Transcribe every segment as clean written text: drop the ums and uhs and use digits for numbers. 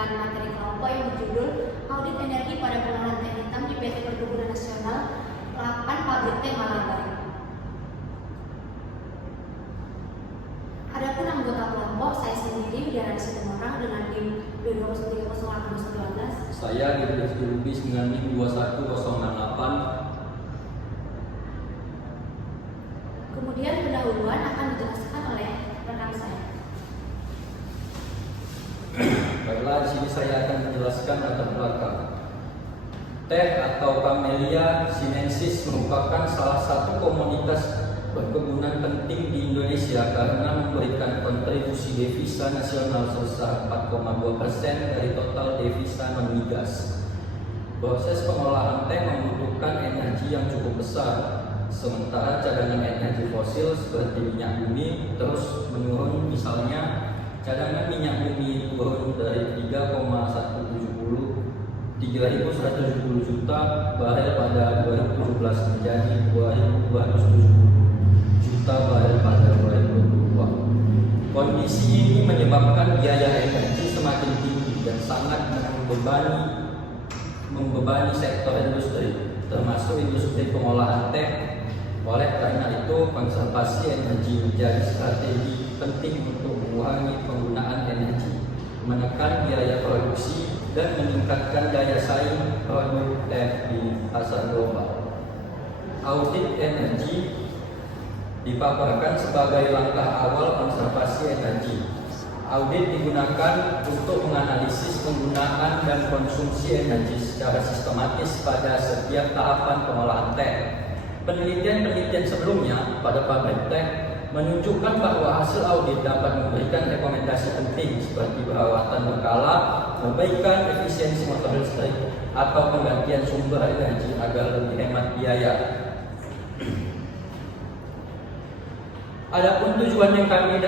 menyelesaikan materi kelompok yang berjudul Audit Energi pada Pengolahan Teh Hitam di PT Perkebunan Nasional 8 Pabrik Teh Malabar. Adapun anggota kelompok, saya sendiri Widiana Situmorang dengan NIM 2230812. Saya Dirjen Lubis dengan NIM 21068. Kemudian pendahuluan akan dijelaskan oleh rekan saya. Baiklah, di sini saya akan menjelaskan latar belakang. Teh atau Camellia sinensis merupakan salah satu komoditas perkebunan penting di Indonesia karena memberikan kontribusi devisa nasional sebesar 4,2% dari total devisa non-migas. Proses pengolahan teh membutuhkan energi yang cukup besar, sementara cadangan energi fosil seperti minyak bumi terus menurun. Misalnya, cadangan minyak bumi turun dari 3.170 juta barel pada 2017 menjadi 2.270 juta barel pada 2022. Kondisi ini menyebabkan biaya energi semakin tinggi dan sangat membebani sektor industri, termasuk industri pengolahan teh. Oleh karena itu, konservasi energi menjadi strategi penting untuk mengurangi penggunaan energi, menekan biaya produksi, dan meningkatkan daya saing produk teh di pasar global. Audit energi dipaparkan sebagai langkah awal konservasi energi. Audit digunakan untuk menganalisis penggunaan dan konsumsi energi secara sistematis pada setiap tahapan pengolahan teh. Penelitian sebelumnya pada pabrik teh menunjukkan bahwa hasil audit dapat memberikan rekomendasi penting seperti perawatan berkala, perbaikan efisiensi motor listrik, atau penggantian sumber energi agar lebih hemat biaya. Adapun tujuan yang kami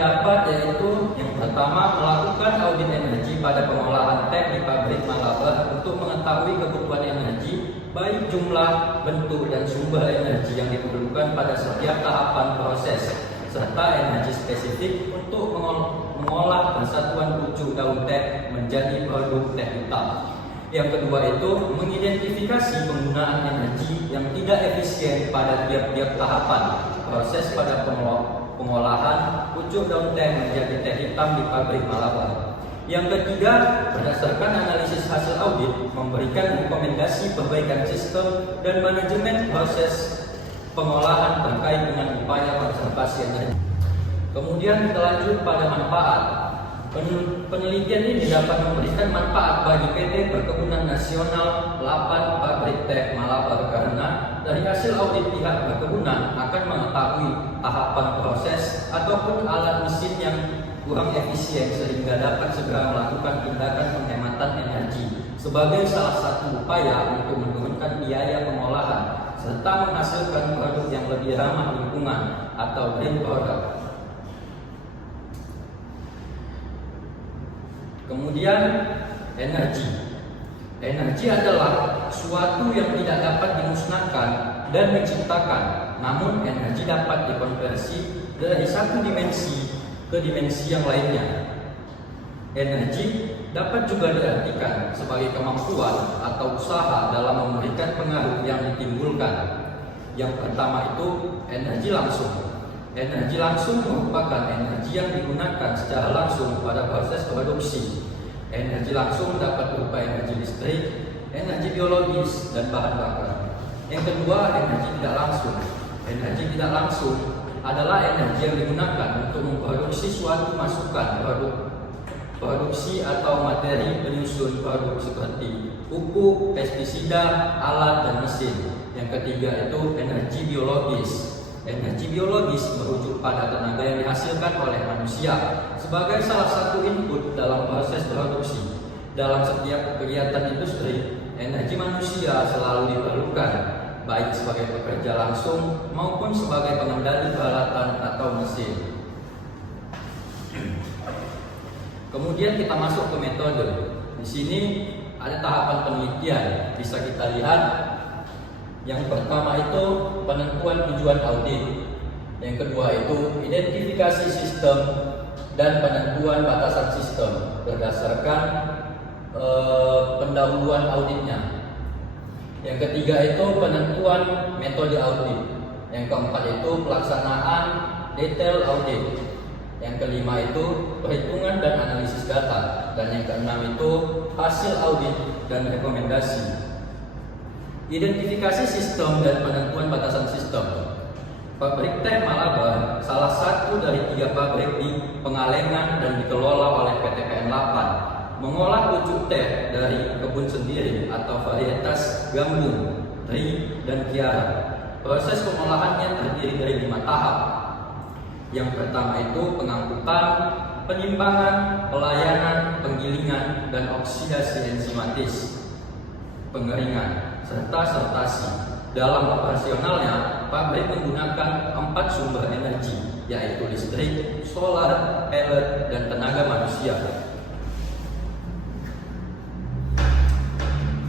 dapat yaitu yang pertama, melakukan audit energi pada pengolahan teh di pabrik Malabar untuk mengetahui kebutuhan energi, baik jumlah, bentuk, dan sumber energi yang diperlukan pada setiap tahapan proses, serta energi spesifik untuk mengolah persatuan pucuk daun teh menjadi produk teh hitam. Yang kedua itu mengidentifikasi penggunaan energi yang tidak efisien pada tiap-tiap tahapan proses pada pengolahan pucuk daun teh menjadi teh hitam di pabrik Malabar. Yang ketiga, berdasarkan analisis hasil audit, memberikan rekomendasi perbaikan sistem dan manajemen proses pengolahan terkait dengan upaya konservasi energi. Kemudian kita lanjut pada manfaat. Penelitian ini dapat memberikan manfaat bagi PT Perkebunan Nasional 8 Pabrik Teh Malabar karena dari hasil audit pihak perkebunan akan mengetahui tahapan proses ataupun alat mesin yang kurang efisien sehingga dapat segera melakukan tindakan penghematan energi sebagai salah satu upaya untuk menurunkan biaya pengolahan serta menghasilkan produk yang lebih ramah lingkungan atau green product. Kemudian energi. Energi adalah suatu yang tidak dapat dimusnahkan dan diciptakan, namun energi dapat dikonversi dari satu dimensi ke dimensi yang lainnya. Energi dapat juga diartikan sebagai kemampuan atau usaha dalam memberikan pengaruh yang ditimbulkan. Yang pertama itu energi langsung. Energi langsung merupakan energi yang digunakan secara langsung pada proses produksi. Energi langsung dapat berupa energi listrik, energi biologis, dan bahan bakar. Yang kedua, energi tidak langsung. Energi tidak langsung adalah energi yang digunakan untuk memproduksi suatu masukan produksi atau materi penyusun produk seperti pupuk, pestisida, alat, dan mesin. Yang ketiga itu energi biologis. Energi biologis merujuk pada tenaga yang dihasilkan oleh manusia sebagai salah satu input dalam proses produksi. Dalam setiap kegiatan industri, energi manusia selalu diperlukan, baik sebagai pekerja langsung maupun sebagai pengendali peralatan atau mesin. Kemudian kita masuk ke metode. Di sini ada tahapan penelitian, bisa kita lihat. Yang pertama itu penentuan tujuan audit. Yang kedua itu identifikasi sistem dan penentuan batasan sistem berdasarkan pendahuluan auditnya. Yang ketiga itu penentuan metode audit. Yang keempat itu pelaksanaan detail audit. Yang kelima itu perhitungan dan analisis data. Dan yang keenam itu hasil audit dan rekomendasi. Identifikasi sistem dan penentuan batasan sistem. Pabrik teh Malabar salah satu dari 3 pabrik di Pengalengan dan dikelola oleh PT PN 8, mengolah pucuk teh dari kebun sendiri atau varietas gambung, tri, dan kiara. Proses pengolahannya terdiri dari 5 tahap. Yang pertama itu pengangkutan, penimbangan, pelayanan, penggilingan, dan oksidasi enzimatis, pengeringan, serta sertasi. Dalam operasionalnya, pabrik menggunakan 4 sumber energi, yaitu listrik, solar, pelet, dan tenaga manusia.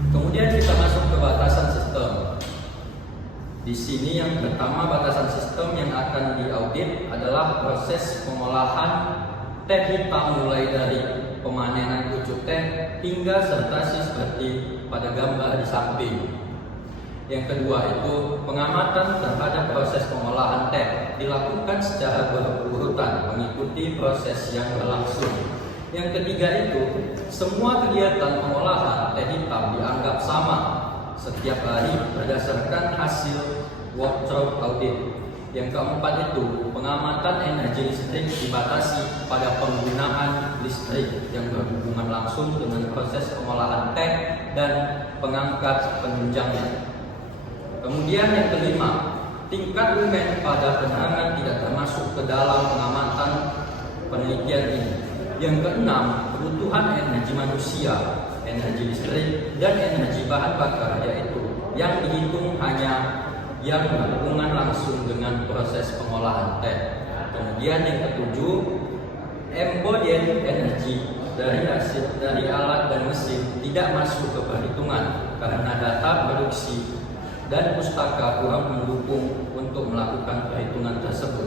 Kemudian kita masuk ke batasan sistem. Di sini yang pertama batasan sistem yang akan diaudit adalah proses pengolahan teh hitam mulai dari pemanenan pucuk teh hingga sertasi seperti pada gambar di samping. Yang kedua itu pengamatan terhadap proses pengolahan teh dilakukan secara berurutan mengikuti proses yang berlangsung. Yang ketiga itu semua kegiatan pengolahan teh hitam dianggap sama setiap hari berdasarkan hasil workshop audit. Yang keempat itu pengamatan energi listrik dibatasi pada penggunaan listrik yang berhubungan langsung dengan proses pengolahan teh dan pengangkat penunjangnya. Kemudian yang kelima, tingkat lumen pada penerangan tidak termasuk ke dalam pengamatan penelitian ini. Yang keenam, kebutuhan energi manusia, energi listrik, dan energi bahan bakar, yaitu yang dihitung hanya yang berhubungan langsung dengan proses pengolahan teh. Kemudian yang ketujuh, embodied energi dari alat dan mesin tidak masuk ke perhitungan karena data produksi dan pustaka kurang mendukung untuk melakukan perhitungan tersebut.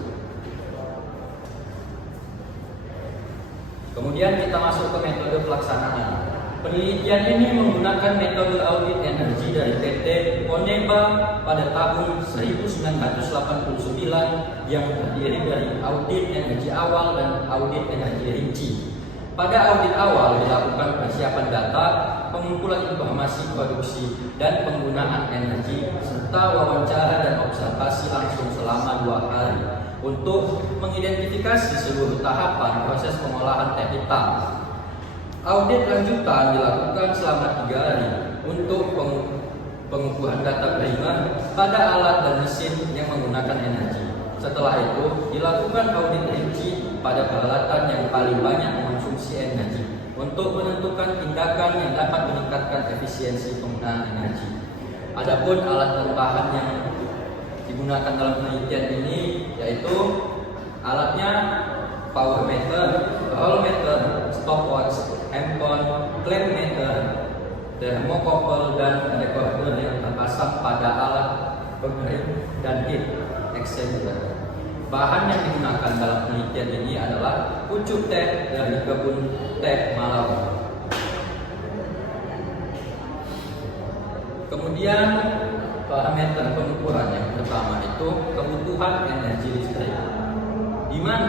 Kemudian kita masuk ke metode pelaksanaan. Penelitian ini menggunakan metode audit energi dari PT Oneba pada tahun 1989 yang terdiri dari audit energi awal dan audit energi rinci. Pada audit awal dilakukan persiapan data, pengumpulan informasi produksi dan penggunaan energi, serta wawancara dan observasi langsung selama 2 hari untuk mengidentifikasi seluruh tahapan proses pengolahan teh hitam. Audit lanjutan dilakukan selama 3 hari untuk pengukuran data primer pada alat dan mesin yang menggunakan energi. Setelah itu dilakukan audit rinci pada peralatan yang paling banyak mengonsumsi energi untuk menentukan tindakan yang dapat meningkatkan efisiensi penggunaan energi. Adapun alat tambahan yang digunakan dalam penelitian ini yaitu alatnya power meter, roll meter, stopwatch, handphone, clamp meter, thermocouple, dan recorder yang terpasang pada alat pengering dan heat exchanger. Bahan yang digunakan dalam penelitian ini adalah pucuk teh dari kebun teh Malabar. Kemudian parameter pengukuran yang pertama itu kebutuhan energi listrik, di mana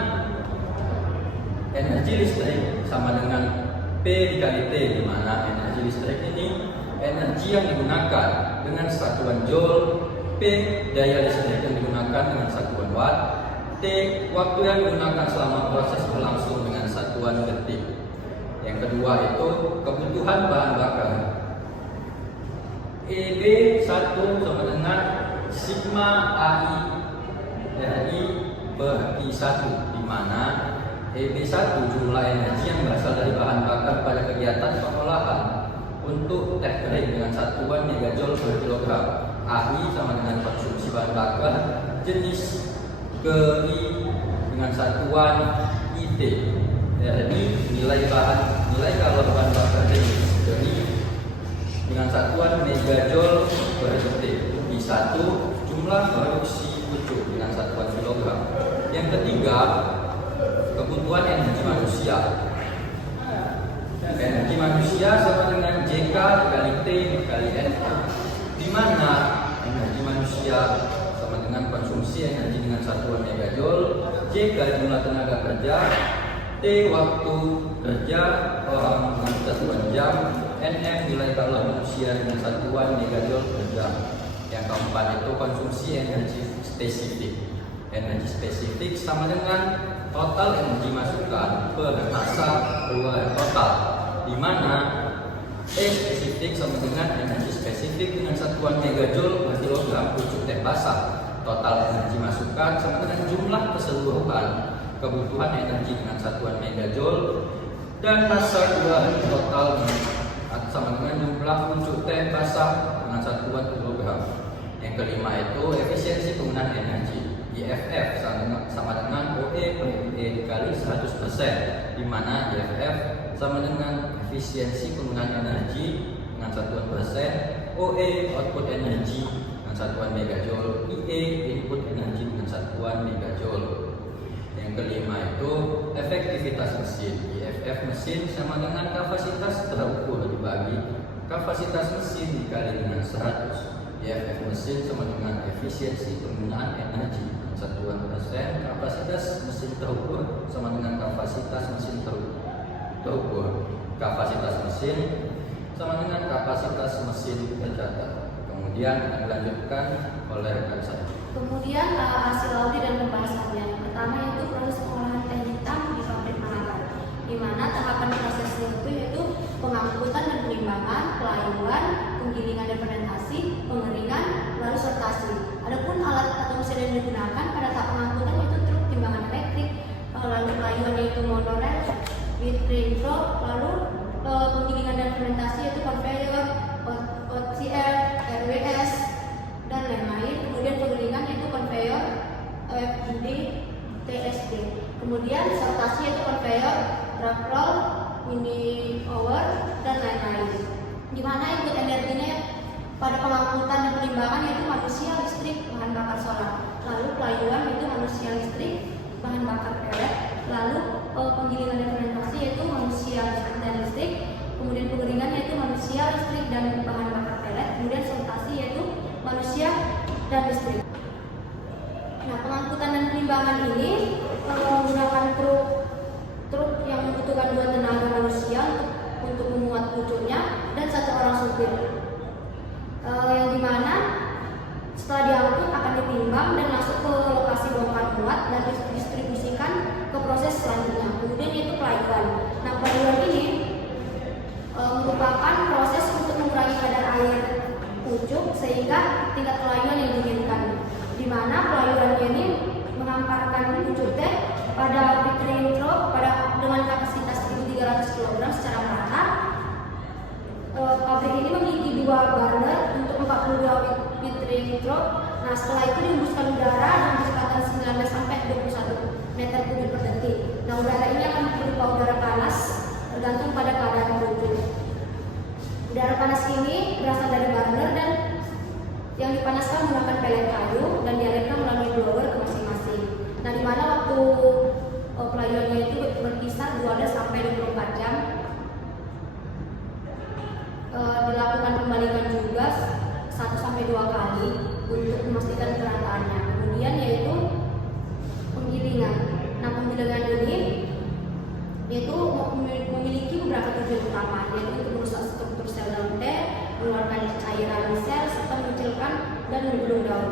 energi listrik sama dengan P dikali T, di mana energi listrik ini energi yang digunakan dengan satuan joule, P daya listrik yang digunakan dengan satuan watt, T waktu yang digunakan selama proses berlangsung dengan satuan detik. Yang kedua itu kebutuhan bahan bakar. EB1 sama dengan sigma AI dari per I1, di mana EB1 jumlah energi yang berasal dari bahan bakar pada kegiatan pengolahan untuk teh kering dengan satuan megajoule per kilogram. AI sama dengan konsumsi bahan bakar jenis KI dengan satuan IT. Jadi nilai kalor bahan bakar jenis KI dengan satuan megajoule per detik. I1 jumlah produksi pucuk dengan satuan kilogram. Yang ketiga, kebutuhan energi manusia. Energi manusia sama dengan JK dikali T dikali N, di mana energi manusia sama dengan konsumsi energi dengan satuan megajoule, JK jumlah tenaga kerja, T waktu kerja orang dengan satuan jam, NM nilai jumlah manusia dengan satuan megajoule per jam. Yang keempat itu konsumsi energi spesifik. Energi spesifik sama dengan total energi masukan per massa keluar total, di mana E spesifik sama dengan energi spesifik dengan satuan megajoule per kilogram pucuk teh basah. Total energi masukan sama dengan jumlah keseluruhan kebutuhan energi dengan satuan megajoule, dan massa keluar total sama dengan jumlah pucuk teh basah dengan satuan kilogram. Yang kelima itu efisiensi penggunaan energi. IFF sama dengan OE per E dikali 100%, di mana IFF sama dengan efisiensi penggunaan energi dengan satuan persen, OE output energi dengan satuan megajoule, IE input energi dengan satuan megajoule. Yang kelima itu efektivitas mesin. IFF mesin sama dengan kapasitas terukur dibagi kapasitas mesin dikali dengan 100. IFF mesin sama dengan efisiensi penggunaan energi dengan satuan persen, kapasitas mesin terukur sama dengan kapasitas mesin terukur. Kapasitas mesin sama dengan kapasitas mesin tercatat. Kemudian akan dilanjutkan oleh rekan saya. Kemudian hasil audit dan pembahasannya. Pertama itu proses pengolahan teh hitam di pabrik Malabar, di mana tahapan prosesnya itu yaitu pengangkutan dan penimbangan, pelayuan, penggilingan dan fermentasi, pengeringan, lalu sortasi. Adapun alat atau mesin yang digunakan pada tahap pengangkutan itu truk timbangan elektrik, lalu pelayuan yaitu monorail, train truck, lalu penggilingan dan fermentasi yaitu conveyor, OCR, RWS, dan lain-lain. Kemudian penggilingan yaitu conveyor, FGD, TSD. Kemudian sortasi yaitu conveyor, drag roll, mini over, dan lain-lain. Di mana input energinya pada pengangkutan dan penimbangan yaitu manusia, listrik, bahan bakar solar. Lalu pelayuan yaitu manusia, listrik, bahan bakar pelet. Lalu penggilingan dan fermentasi yaitu manusia, listrik, dan listrik. Kemudian pengeringan yaitu manusia, listrik, dan bahan bakar pelet. Kemudian sortasi yaitu manusia dan listrik. Nah, pengangkutan dan penimbangan ini menggunakan truk yang membutuhkan 2 tenaga manusia untuk memuat pucuknya dan 1 orang supir. Yang dimana setelah diangkut akan ditimbang dan masuk ke lokasi bongkar muat dan didistribusikan ke proses selanjutnya. Kemudian yaitu pelayuan. Nah, pelayuan ini merupakan proses untuk mengurangi kadar air pucuk sehingga tingkat pelayuan yang diinginkan. Di mana pelayuan ini mengamparkan pucuk teh pada train truck dengan kapasitas 1.300 kg secara merata. Pabrik ini memiliki 2 burner untuk 42 train truck. Nah, setelah itu dihembuskan udara dengan kecepatan 19 sampai 21 meter kubik per detik. Nah, udara ini akan berupa udara panas tergantung pada keadaan pucuk. Udara panas ini berasal dari burner dan yang dipanaskan menggunakan pelet kayu dan dialirkan melalui blower ke masing-masing. Nah, di mana waktu pelayuannya itu berkisar 12 sampai 24 jam. Dilakukan pembalikan juga 1 sampai 2 kali untuk memastikan kerataannya. Kemudian yaitu penggilingan. Nah, penggilingan ini yaitu memiliki beberapa tujuan utama, yaitu untuk merusak struktur sel daun teh, mengeluarkan cairan sel, serta mengecilkan dan menggulung daun.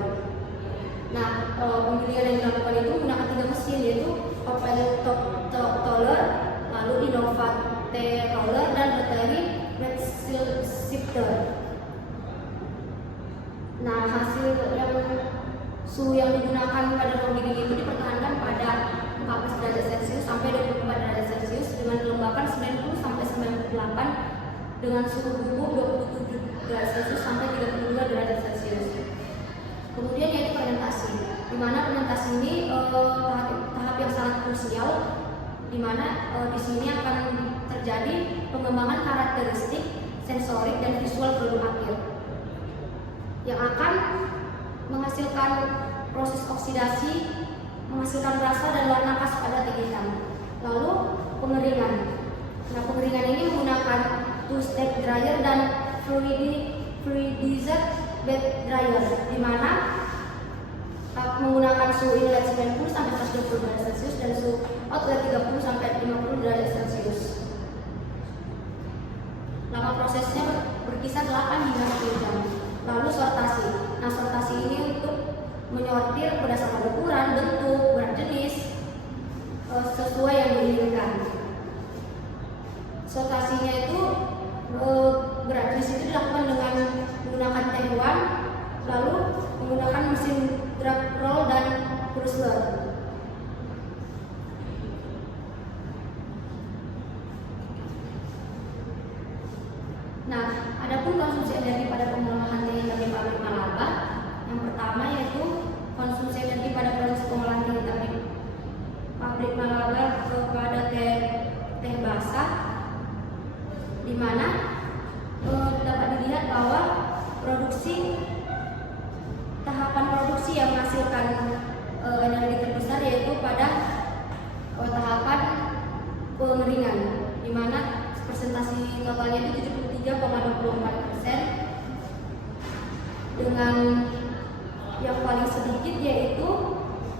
Nah, penggilingan yang dilakukan itu menggunakan 3 mesin, yaitu Opel Toller, lalu Innova T-Roller, dan Rotary Red Seal Shifter. Nah, hasil suhu yang digunakan pada penggilingan itu dipertahankan pada 14 derajat Celcius sampai 24 derajat Celcius dengan kelembapan 90 sampai 98 dengan suhu bubuk 27 derajat Celcius sampai 32 derajat Celcius. Kemudian yaitu fermentasi, di mana fermentasi ini tahap yang sangat krusial, di mana di sini akan terjadi pengembangan karakteristik sensorik dan visual produk akhir yang akan menghasilkan proses oksidasi, menghasilkan rasa dan warna khas pada teh hitam. Lalu pengeringan. Nah, pengeringan ini menggunakan two-step dryer dan fluidized bed dryer, di mana menggunakan suhu inlet 90 sampai 120 derajat Celcius dan suhu outlet 30 sampai 50 derajat Celcius. Lama prosesnya berkisar 8 hingga 10 jam. Lalu sortasi. Nah, sortasi ini untuk menyortir berdasarkan ukuran, bentuk, berat jenis sesuai yang diinginkan. Sortasinya itu berat jenis itu dilakukan dengan menggunakan T1, lalu menggunakan mesin drag roll dan cruiser. Nah, adapun konsumsi energi pada pengolahan teh hitam di pabrik Malaba, yang pertama yaitu konsumsi energi pada proses pengolahan teh hitam di pabrik Malaba kepada teh basah, di mana dapat dilihat bahwa tahapan produksi yang menghasilkan energi terbesar yaitu pada tahapan pengeringan, di mana persentase totalnya itu 73,24%, dengan yang paling sedikit yaitu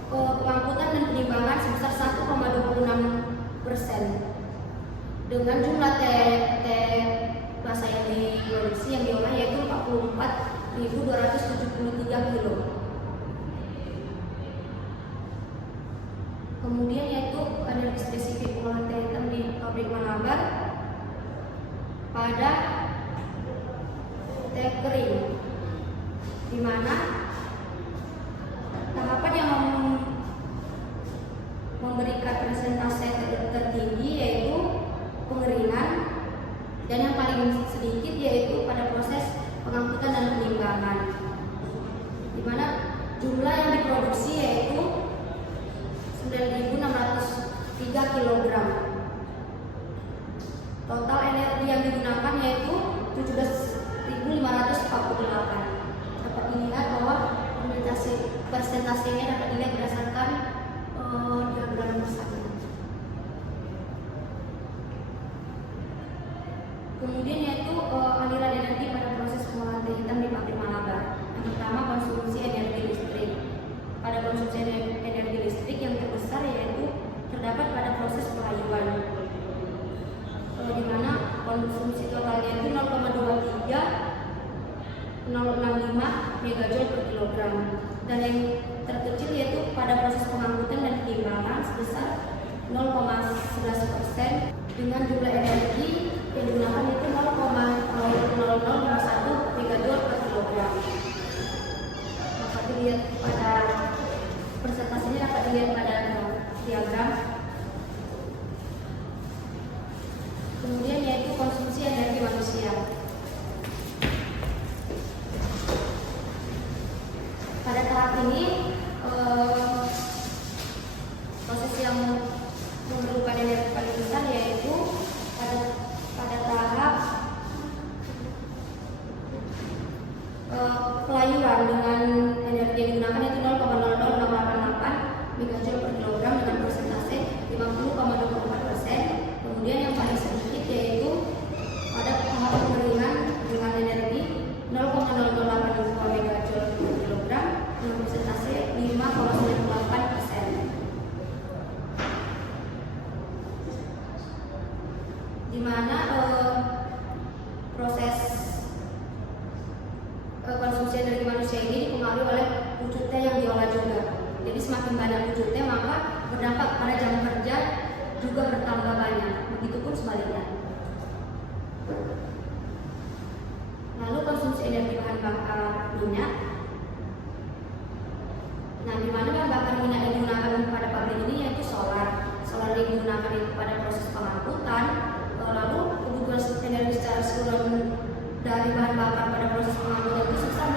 pengangkutan dan penimbangan sebesar 1,26%, dengan jumlah teh basah yang diproduksi yang diolah yaitu 44.273 kilo. Kemudian yaitu energi spesifik pengolahan teh hitam di pabrik Malaba pada teh kering, di mana tahapan yang memberikan persentase tertinggi yaitu pengeringan, dan yang paling sedikit yaitu pada proses pengangkutan dan penimbangan, di mana jumlah yang diproduksi yaitu 9.603 kg. Total energi yang digunakan yaitu 17.548. Dapat dilihat bahwa persentasenya dapat dilihat berdasarkan diagram bersama. Kemudian yaitu aliran energi pada proses pengolahan teh hitam di pabrik Malaba. Yang pertama, konsumsi energi listrik. Pada konsumsi energi listrik yang terbesar yaitu terdapat pada proses pelayuan, di mana konsumsi totalnya itu 0,23065 megajoule per kilogram, dan yang terkecil yaitu pada proses pengangkutan dan penimbangan sebesar 0,11%, dengan jumlah energi yang digunakan itu 0,0001 megajoule per kilogram. Dapat dilihat pada persentasenya, dapat dilihat pada diagram. Kemudian yaitu konsumsi energi manusia. Pada tahap ini proses yang memerlukan energi paling besar yaitu pada tahap pelayuan, dengan energi yang digunakan itu 0,00688 megajoule per kilogram dengan persentase 50,24%. Kemudian yang paling sedikit yaitu pada tahap pengeringan dengan energi 0,0082 megajoule per kilogram dengan persentase 5,98%. Di mana proses konsumsi energi manusia ini dipengaruhi oleh wujud teh yang diolah juga. Jadi semakin banyak wujud teh maka berdampak pada jam kerja juga bertambah banyak. Begitupun sebaliknya. Lalu konsumsi energi bahan bakar minyak. Nah, di mana bahan bakar minyak yang digunakan pada pabrik ini yaitu solar. Solar yang digunakan itu pada proses pengangkutan. Lalu kebutuhan energi secara keseluruhan dari bahan bakar pada proses pengangkutan itu sebesar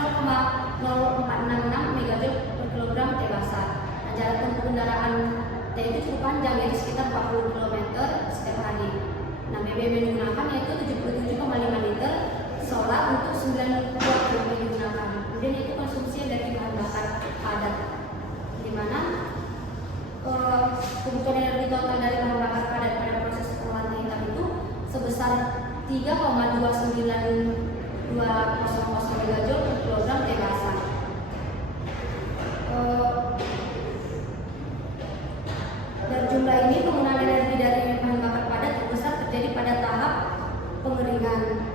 0,0466 megajoule per kilogram teh basah. Nah, jarak tempuh kendaraan teh itu cukup panjang, yaitu sekitar 40 km setiap hari. Nah, BBM yang digunakan yaitu 77,5 liter, solar untuk 9 watt yang digunakan. Kemudian itu konsumsi dari bahan bakar padat, di mana kebutuhan energi total dari bahan bakar padat pada proses pengolahan teh hitam itu sebesar 3,29200 megajoule per kilogram teh basah. Dan jumlah ini penggunaan energi dari bahan bakar padat terbesar terjadi pada tahap pengeringan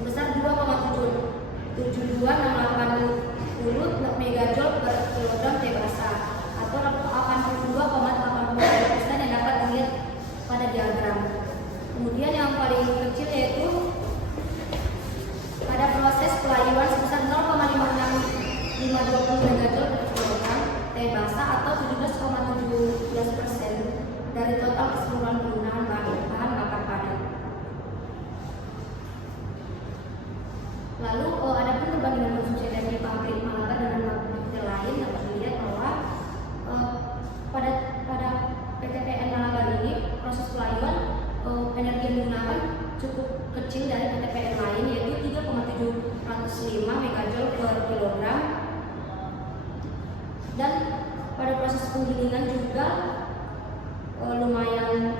sebesar 2,72680 megajoule per kilogram teh basah atau 82,83% yang dapat dilihat pada diagram. Kemudian yang paling kecil yaitu pada proses pelayuan sebesar 0,5620 megajoule per kilogram teh basah atau 17,17% dari total keseluruhan penggunaan bahan bakar padat. Lalu ada pun perbandingan konsumsi energi pabrik Malabar dengan pabrik lain dapat dilihat bahwa pada PTPN Malabar ini proses pelayuan energi yang digunakan cukup kecil dari PTPN lain yaitu 3,705 megajoule per kilogram, dan pada proses penggilingan juga lumayan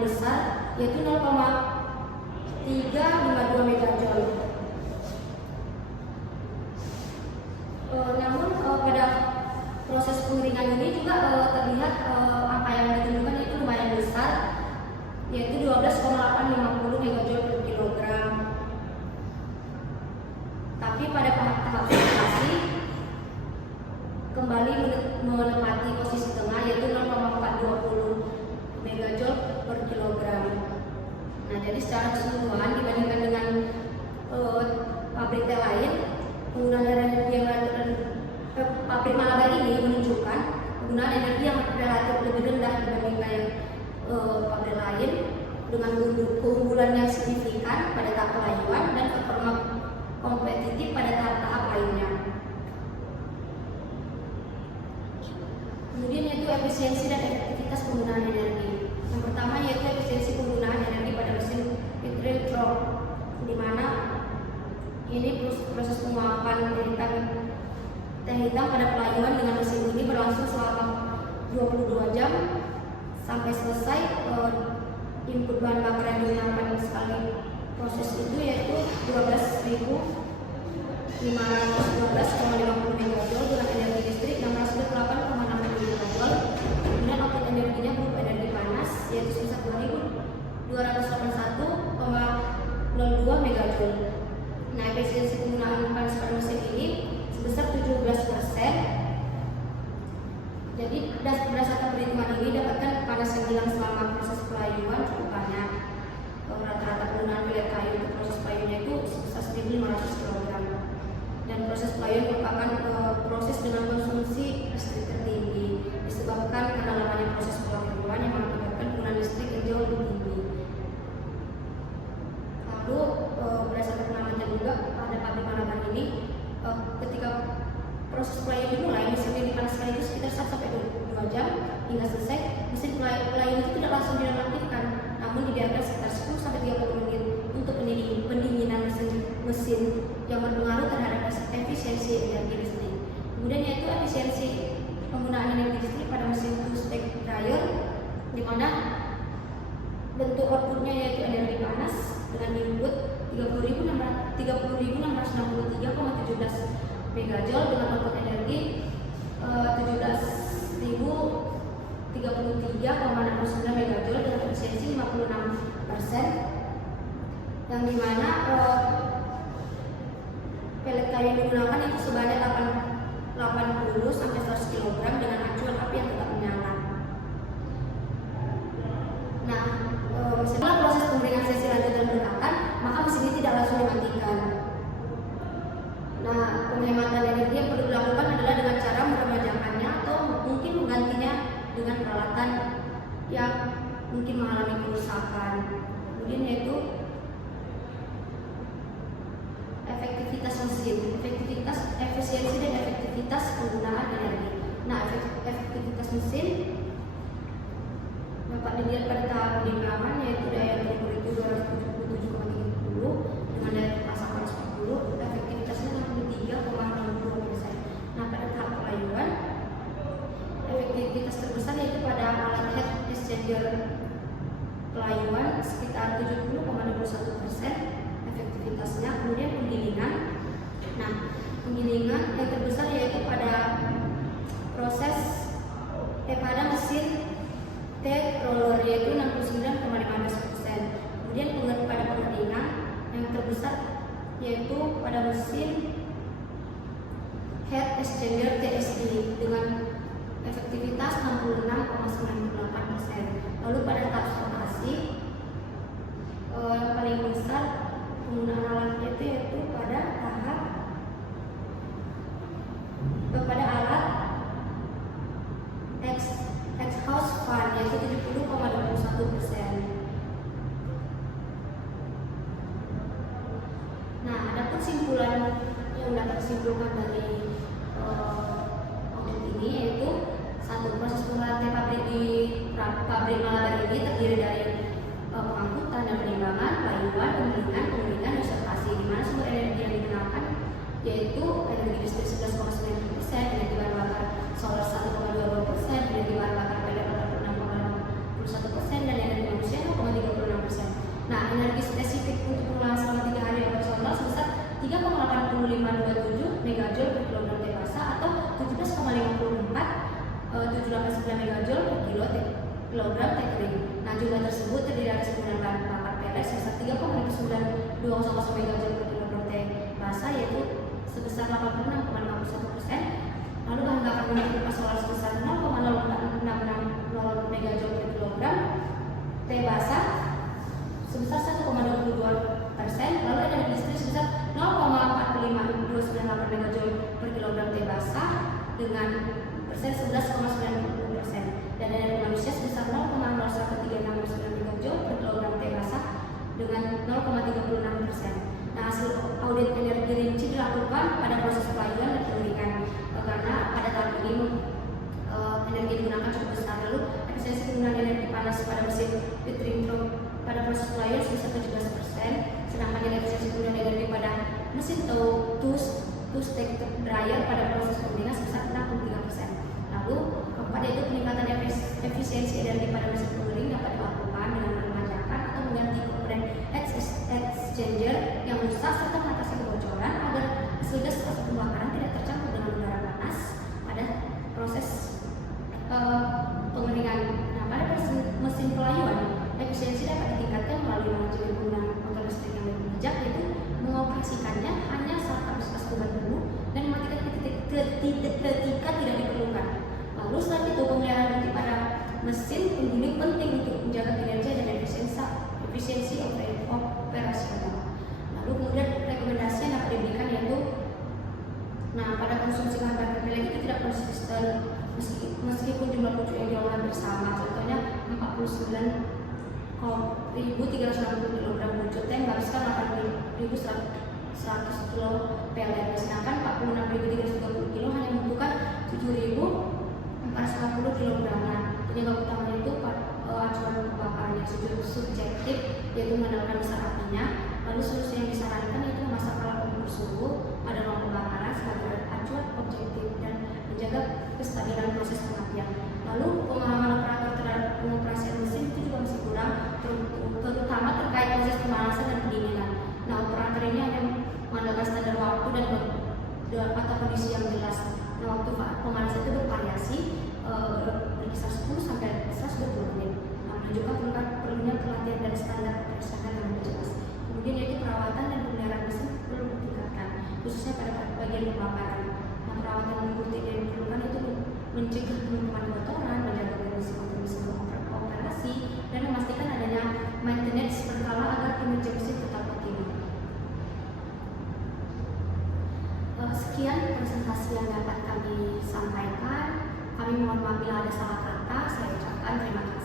besar yaitu 0,352 megajoule. Namun pada proses penggilingan ini juga terlihat angka yang ditunjukkan itu lumayan besar yaitu 12,850 megajoule per kilogram. Tapi pada tahap fermentasi kembali menempati posisi tengah yaitu 0,420 megajoule per kilogram. Nah, jadi secara keseluruhan dibandingkan dengan pabrik teh lain, penggunaan energi yang relatif pabrik Malabar ini menunjukkan penggunaan energi yang relatif lebih rendah dibandingkan pabrik lain dengan keunggulan yang signifikan pada tahap pelayuan dan performa kompetitif pada tahap-tahap lainnya. Kemudian yaitu efisiensi dan efektivitas penggunaan energi. Yang pertama yaitu efisiensi penggunaan energi pada mesin heat drop, di mana ini proses penguapan teh hitam pada pelayuan dengan mesin ini berlangsung selama 22 jam sampai selesai. Input bahan bakar yang digunakan sekali proses itu yaitu 12.512,50 megajoule dengan energi listrik 608,60 megajoule. Kemudian output energinya berupa energi panas yaitu sebesar 2.281,02 megajoule. Nah, efisiensi penggunaan panas pada mesin ini sebesar 17%. Jadi berdasarkan perhitungan ini dapatkan panas yang hilang selama proses pelayuan cukup banyak. Rata-rata penggunaan pelet kayu untuk proses pelayuannya itu sebesar 1.500 kg. Dan proses pelayuan merupakan proses dengan konsumsi listrik tertinggi disebabkan karena lamanya proses pelayuan yang mengakibatkan penggunaan listrik yang jauh lebih tinggi. Lalu berdasarkan pengamatan juga pada pabrik Malabar ini, ketika proses pelayuan dimulai, mesin yang dipanaskan itu sekitar 1 sampai 2 jam hingga selesai. Mesin pelayuan itu tidak langsung dinonaktifkan, namun dibiarkan sekitar 10 sampai 30 menit untuk pendinginan mesin yang berpengaruh terhadap efisiensi energi listrik. Kemudian yaitu efisiensi penggunaan energi listrik pada mesin two-stage dryer, di mana bentuk outputnya yaitu energi panas dengan input 30.663,17 megajoule dengan output energi 17.033,69 megajoule dengan efisiensi 56%, yang dimana pelet kayu yang digunakan itu sebanyak 80 sampai 100 kg dengan acuan api yang tetap menyala. Nah, setelah proses pengeringan sesi lanjut dan bertahan, maka mesin ini tidak langsung dimatikan. Nah, penghematan energi yang perlu dilakukan adalah dengan cara meremajakannya atau mungkin menggantinya dengan peralatan yang mungkin mengalami kerusakan. Kemudian yaitu efektivitas mesin, efisiensi dan efektivitas penggunaan energi. Nah, efektivitas mesin dapat dilihat pada tahap peningkatan yaitu daya tempur itu 277,30 dengan daya pasang 140, efektivitasnya 63,62%. Nah, pada tahap pelayuan efektivitas terbesar yaitu pada pelayuan sekitar 70,21% efektivitasnya. Kemudian penggilingan. Nah, penggilingan yang terbesar yaitu pada pada mesin tape roller yaitu 69,15%. Kemudian pada pengeringan yang terbesar yaitu pada mesin heat exchanger TSI dengan efektivitas 66,98%. Lalu pada transportasi yang paling besar penggunaan alatnya itu yaitu pada alat exhaust fan yaitu 70,21%. Nah, ada kesimpulan yang dapat disimpulkan dari audit ini yaitu satu, proses pengolahan pabrik di pabrik Malabar ini terdiri dari pengangkutan dan penimbangan, pelayuan, penggilingan, dan observasi, di mana sumber energi yang digunakan yaitu energi listrik 11,9%, energi bahan bakar solar 1,22%, energi bahan bakar PLN 6,61%, dan energi manusia 0,36%. Nah, energi spesifik untuk pengolahan selama 3 hari operasional sebesar 3,8527 megajoule per kilogram teh basah atau 17,54 megajoule per kilogram teh kering. Nah, jumlah tersebut terdiri dari penggunaan bahan bakar PLN sebesar 3,9200 megajoule per kilogram teh basah yaitu sebesar 86,51%. Lalu bahan bakar minyak kipas solar sebesar 0,0666 megajoule per kilogram teh basah sebesar 1,22%. Lalu energi listrik sebesar 0,45298 megajoule per kilogram teh basah dengan persen 11,90%, dan energi manusia sebesar 0,0136 megajoule per kilogram teh basah dengan 0,36%. Nah, hasil audit energi rinci dilakukan pada proses pelayuan dan penggilingan karena pada tahun ini energi digunakan cukup besar. Lalu efisiensi penggunaan energi panas pada mesin heating pada proses pelayuan sebesar 17%, sedangkan efisiensi penggunaan energi pada mesin two-stage dryer pada proses penggilingan sebesar 63%. Lalu keempat yaitu peningkatan efisiensi energi pada mesin penggiling dapat dilakukan dengan memajangkan atau mengganti komponen exchanger yang rusak serta mengatasi kebocoran agar hasil gas proses pembakaran tidak tercampur dengan udara panas pada proses pengeringan. Nah, pada mesin pelayuan efisiensi dapat ditingkatkan melalui manajemen penggunaan motor listrik yang lebih bijak, yaitu mengoperasikannya hanya saat kapasitas beban penuh dan mematikan ketika tidak diperlukan. Lalu setelah itu pemeliharaan rutin pada mesin penggiling penting untuk menjaga kinerja dan efisiensi operasional. Lalu kemudian rekomendasi yang dapat diberikan yaitu, nah, pada konsumsi bahan bakar PLN itu tidak konsisten meskipun jumlah pucuk yang diolah bersama. Contohnya 49.360 kg pucuk teh menghabiskan 8.100 kg PLN, sedangkan 46.330 kg hanya membutuhkan 7.450 kg. Penyebab utamanya itu acuan pembakaran yang subjektif, yaitu mengandalkan besar apinya. Lalu solusi yang disarankan yaitu memasak alat pengukur suhu pada ruang pembakaran sebagai acuan objektif dan menjaga kestabilan proses pengapian. Lalu pemahaman operator terhadap pengoperasian mesin itu juga masih kurang, terutama terkait proses pemanasan dan pendinginan. Nah, operator ini hanya mengandalkan standar waktu dan atau kondisi yang jelas. Nah, waktu pemanasan itu bervariasi berkisar 10 sampai 120 menit. Nah, menunjukkan perlunya pelatihan dan standar yang jelas. Kemudian yaitu perawatan dan pemeliharaan mesin perlu ditingkatkan, khususnya pada bagian pembakaran. Nah, perawatan yang rutin yang diperlukan itu mencegah penumpukan kotoran, menjaga kondisi sebelum operasi, dan memastikan adanya maintenance berkala agar kinerja mesin tetap optimal. Sekian presentasi yang dapat kami sampaikan. Kami mohon maaf bila ada salah kata. Saya ucapkan terima kasih.